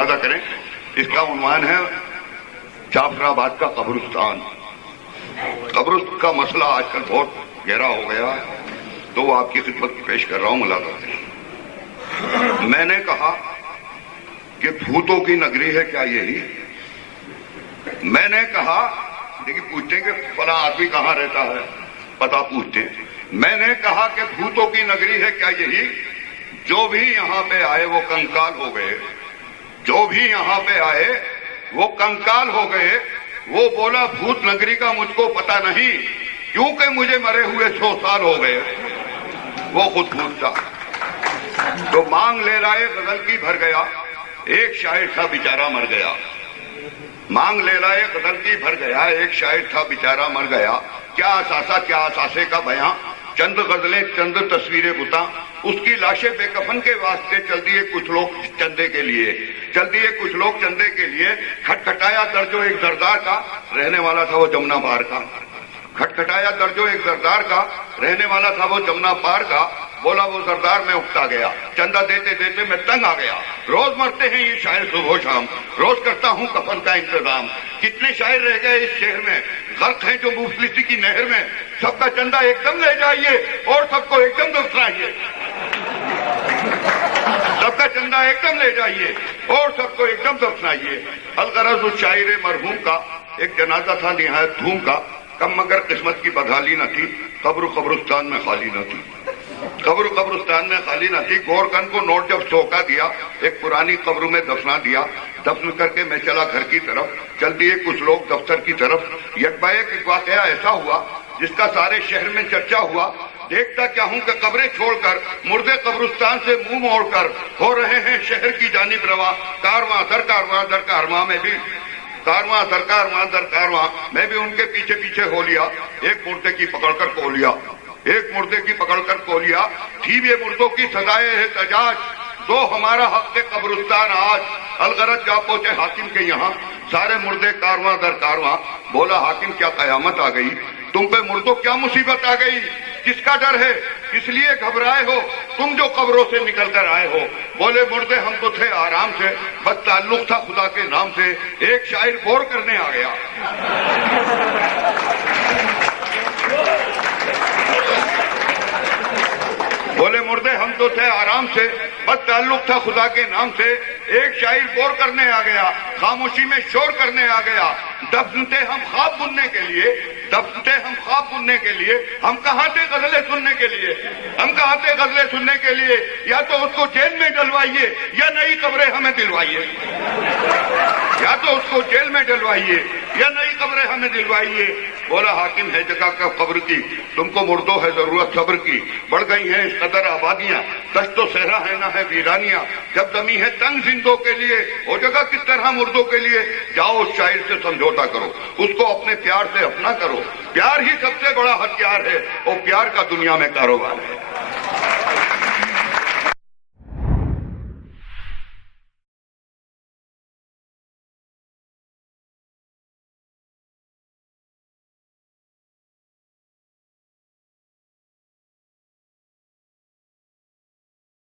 اندازہ کریں. اس کا عنوان ہے جعفر آباد کا قبرستان. قبرستان کا مسئلہ آج کل بہت گہرا ہو گیا ہے، تو وہ آپ کی خدمت پیش کر رہا ہوں. ملاحظہ میں نے کہا کہ بھوتوں کی نگری ہے کیا یہی؟ میں نے کہا لیکن پوچھتے ہیں کہ فلاں آدمی کہاں رہتا ہے، پتہ پوچھتے ہیں. میں نے کہا کہ بھوتوں کی نگری ہے کیا یہی؟ جو بھی یہاں پہ آئے وہ کنکال ہو گئے. جو بھی یہاں پہ آئے وہ کنکال ہو گئے. وہ بولا بھوت نگری کا مجھ کو پتہ نہیں، کیونکہ مجھے مرے ہوئے 100 سال ہو گئے. وہ خود بھوت تھا. تو مانگ لے رائے غزل کی بھر گیا، ایک شاعر تھا بیچارہ مر گیا. مانگ لے رائے غزل کی بھر گیا، ایک شاعر تھا بیچارہ مر گیا. کیا اثاثہ کیا اثاثے کا بیاں، چند غزلیں چند تصویریں بتاں. اس کی لاشیں بے کفن کے واسطے چل دیے کچھ لوگ چندے کے لیے، چل دیے کچھ لوگ چندے کے لیے. کھٹکھٹایا درجو ایک زردار کا، رہنے والا تھا وہ جمنا پار کا. کھٹکھٹایا درجو ایک زردار کا، رہنے والا تھا وہ جمنا پار کا. بولا وہ زردار میں اکتا گیا، چندہ دیتے دیتے میں تنگ آ گیا. روز مرتے ہیں یہ شاعر صبح و شام، روز کرتا ہوں کفن کا انتظام. کتنے شاعر رہ گئے اس شہر میں، غرق ہیں جو مفلسی کی نہر میں. سب کا چندہ ایک دم لے جائیے اور سب کو ایک دم دفنائیے. سب کا چندہ ایک دم لے جائیے اور سب کو ایک دم دفنائیے. الغرض اس شاعر مرحوم کا ایک جنازہ تھا نہایت دھوم کا. کم مگر قسمت کی بدحالی نہ تھی، قبر قبرستان میں خالی نہ تھی. قبر قبرستان میں خالی نہ تھی. گورکن کو نوٹ جب چوکا دیا، ایک پرانی قبر میں دفنا دیا. دفن کر کے میں چلا گھر کی طرف، چل دیے کچھ لوگ دفتر کی طرف. یکبایک ایک واقعہ ایسا ہوا جس کا سارے شہر میں چرچا ہوا. دیکھتا کیا ہوں کہ قبریں چھوڑ کر مردے قبرستان سے منہ موڑ کر ہو رہے ہیں شہر کی جانب رواں. کارواں در کارواں در کارواں میں بھی، کارواں در کارواں در کارواں میں بھی ان کے پیچھے پیچھے ہو لیا. ایک مردے کی پکڑ کر کھو لیا، ایک مردے کی پکڑ کر کھو لیا. تھی یہ مردوں کی سزائے احتجاج، تو ہمارا حق کے قبرستان آج. الغرض جا پہنچے حاکم کے یہاں، سارے مردے کارواں در کارواں. بولا حاکم کیا قیامت آ گئی، تم پہ مردوں کیا مصیبت آ گئی، کس کا ڈر ہے، کس لیے گھبرائے ہو تم جو قبروں سے نکل کر آئے ہو. بولے مردے ہم تو تھے آرام سے، بس تعلق تھا خدا کے نام سے. ایک شاعر بور کرنے آ گیا. بولے مردے ہم تو تھے آرام سے، بس تعلق تھا خدا کے نام سے. ایک شاعر بور کرنے آ گیا، خاموشی میں شور کرنے آ گیا. دفن تھے ہم خواب بننے کے لیے، دفن تھے ہم خواب بننے کے لیے. ہم کہاں تھے غزلیں سننے کے لیے، ہم کہاں تھے غزلیں سننے کے لیے. یا تو اس کو جیل میں ڈلوائیے یا نئی قبریں ہمیں دلوائیے. یا تو اس کو جیل میں ڈلوائیے یا نئی قبریں ہمیں دلوائیے. بولا حاکم ہے جگہ کا قبر کی، تم کو مردوں ہے ضرورت صبر کی. بڑھ گئی ہیں اس قدر آبادیاں، دشت و صحرا ہے نہ ہے ویرانیاں. جب دمی ہے تنگ زندوں کے لیے، وہ جگہ کس طرح مردوں کے لیے. جاؤ اس شاعر سے سمجھوتا کرو، اس کو اپنے پیار سے اپنا کرو. پیار ہی سب سے بڑا ہتھیار ہے، اور پیار کا دنیا میں کاروبار ہے.